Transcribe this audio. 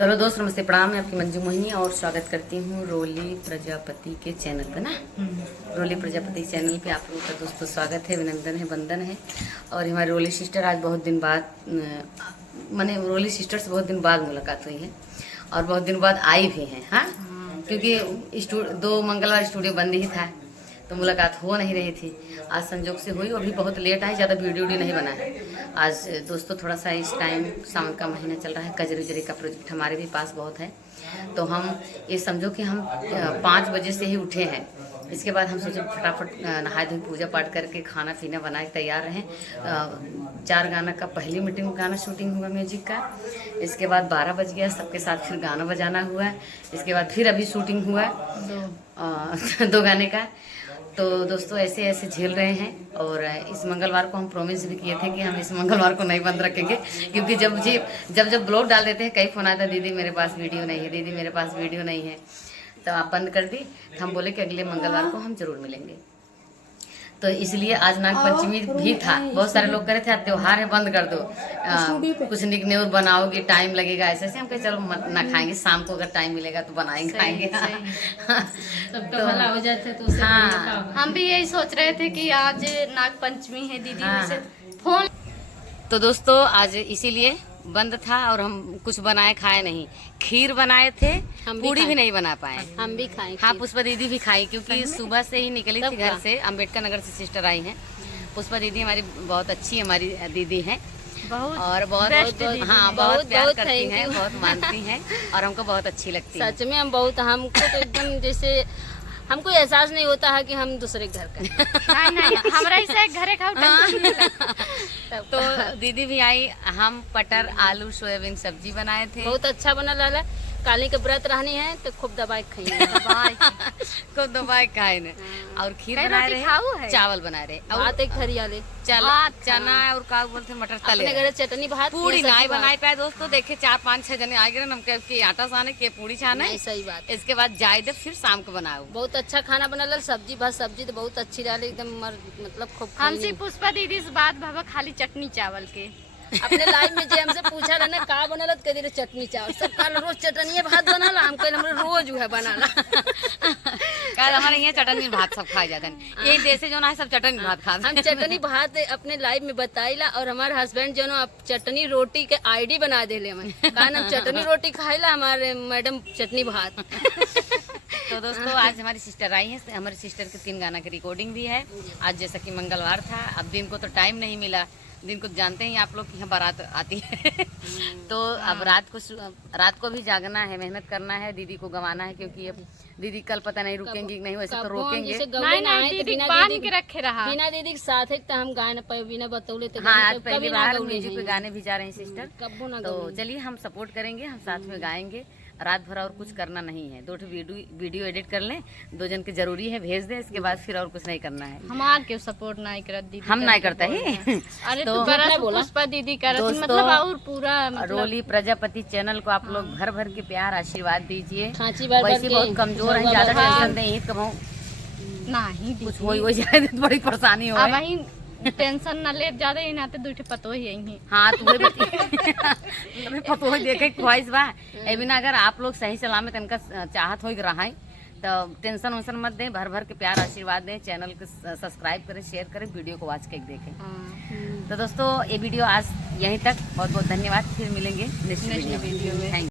तो हेलो दोस्त, नमस्ते, प्रणाम। मैं आपकी मंजू मोहिनी और स्वागत करती हूँ रोली प्रजापति के चैनल पे ना। रोली प्रजापति चैनल पे आप लोगों का दोस्तों स्वागत है, अभिनंदन है, वंदन है। और हमारी रोली सिस्टर आज बहुत दिन बाद मैंने रोली सिस्टर से बहुत दिन बाद मुलाकात हुई है और बहुत दिन बाद आई भी हैं। हाँ, क्योंकि 2 मंगलवार स्टूडियो बंद ही था तो मुलाकात हो नहीं रही थी। आज संजोग से हुई, अभी बहुत लेट आए, ज़्यादा वीडियो नहीं बना है आज दोस्तों। थोड़ा सा इस टाइम सावन का महीना चल रहा है, कजरी उजरी का प्रोजेक्ट हमारे भी पास बहुत है, तो हम ये समझो कि हम 5 बजे से ही उठे हैं। इसके बाद हम सोचे फटाफट नहाए धोए पूजा पाठ करके खाना पीना बना के तैयार रहें। 4 गाना का पहली मीटिंग गाना शूटिंग हुआ म्यूजिक का। इसके बाद 12 बज गया, सबके साथ फिर गाना बजाना हुआ। इसके बाद फिर अभी शूटिंग हुआ 2 गाने का। तो दोस्तों ऐसे ऐसे झेल रहे हैं। और इस मंगलवार को हम प्रॉमिस भी किए थे कि हम इस मंगलवार को नहीं बंद रखेंगे, क्योंकि जब ब्लॉग डाल देते हैं कई फोन आता है, दीदी मेरे पास वीडियो नहीं है, दीदी मेरे पास वीडियो नहीं है, तो आप बंद कर दी। तो हम बोले कि अगले मंगलवार को हम जरूर मिलेंगे। तो इसलिए आज नाग पंचमी भी था। बहुत सारे लोग कह रहे थे त्योहार है बंद कर दो, कुछ निकनेवर बनाओगे, टाइम लगेगा, ऐसे ऐसे। हम कहे चलो ना खाएंगे, शाम को अगर टाइम मिलेगा तो बनाएंगे खाएंगे। तो भला हो जाते तो हाँ, हम भी यही सोच रहे थे कि आज नाग पंचमी है, दीदी से फोन। तो दोस्तों आज इसीलिए बंद था और हम कुछ बनाए खाए नहीं। खीर बनाए थे, पूड़ी भी नहीं बना पाए। हम भी खाएं। हाँ, पुष्पा दीदी भी खाई, क्योंकि सुबह से ही निकली थी घर से। अम्बेडकर नगर से सिस्टर आई हैं। पुष्पा दीदी हमारी बहुत अच्छी हमारी दीदी हैं, और बहुत हाँ बहुत प्यार करती हैं, बहुत मानती हैं और हमको बहुत अच्छी लगती है। सच में हमको तो एकदम जैसे हमको एहसास नहीं होता है कि हम दूसरे घर का नहीं, हमारा ऐसा घर का। तो दीदी भी आई। हम पटर आलू सोयाबीन सब्जी बनाए थे, बहुत अच्छा बना। लाला काली के व्रत रहनी है तो खूब दवाई खाइए। खूब दवाई खाए ने। और खीर बना रहे, चावल बना रहे, और एक हरियाले चना और का बोलते मटर तले। अपने घर चटनी भात पूड़ी नहीं बनाए पाए दोस्तों। देखे 4-5-6 जने आ गए, हम के आटा साने के पूड़ी छाना है। सही बात। इसके बाद जाए दे, फिर शाम को बनाओ। बहुत अच्छा खाना बना। सब्जी भात, सब्जी तो बहुत अच्छी डाली एकदम, मतलब खूब। हमसे पुष्पा दीदी से बात भाभा खाली चटनी चावल के अपने लाइफ में जे हमसे पूछा रहा ना का बनल, तो कह चटनी चावल। सब काल रोज चटनी भात बनाला, हम कह हमरे रोज है बनाला। कल हमारे यहाँ चटनी भात सब खाए जाते हैं। यही देश जो ना है सब चटनी भात खाते हैं। हम चटनी भात अपने लाइफ में बताइला, और हमारे हस्बैंड जो ना चटनी रोटी के आईडी बना देले हमें। कारण हम चटनी रोटी खाइला, हमारे मैडम चटनी भात। तो दोस्तों आज हमारी सिस्टर आई है। हमारी सिस्टर के 3 गाना की रिकॉर्डिंग भी है आज, जैसा कि मंगलवार था। अब दिन को तो टाइम नहीं मिला, दिन को जानते हैं आप लोग कि यहाँ बारात आती है। तो अब रात को भी जागना है, मेहनत करना है, दीदी को गंवाना है, क्योंकि अब दीदी कल पता नहीं रुकेंगी नहीं, वैसे तो रोकेंगे। नहीं, दीदी बांध के रखे रहा। बिना दीदी के साथ तो हम गाए ना पाए, बिना बतौले तो। हाँ, आज पहली बार म्यूजिक पे गाने भी जा रहे हैं सिस्टर। कब्बो ना। तो चलिए हम सपोर्ट करेंगे, हम साथ में गाएंगे। रात भर और कुछ करना नहीं है, 2 वीडियो एडिट कर लें, 2 जन की जरूरी है, भेज दें। इसके बाद फिर और कुछ नहीं करना है। हम आके सपोर्ट नहीं करत दीदी, हम नहीं करते ही। अरे तो पुष्पा दीदी करत, मतलब और पूरा रोली प्रजापति चैनल को आप लोग भर भर के प्यार आशीर्वाद दीजिए। वैसे बहुत कमजोर है, ज्यादा टेंशन नहीं, कमाओ नहीं कुछ हो जाए तो बड़ी परेशानी हो। टेंशन न ले ज्यादा, ही नाते 2 पतो ही यही। हाँ, तुम्हें पतो ही देखे ख्वाहिश बा। बिना अगर आप लोग सही सलामत इनका चाहत हो रहा है तो टेंशन वेंशन मत दें, भर भर के प्यार आशीर्वाद दें। चैनल को सब्सक्राइब करें, शेयर करें, वीडियो को वॉच करके देखें। तो दोस्तों ये वीडियो आज यहीं तक। बहुत बहुत धन्यवाद, फिर मिलेंगे नेक्स्ट वीडियो में। Thank you.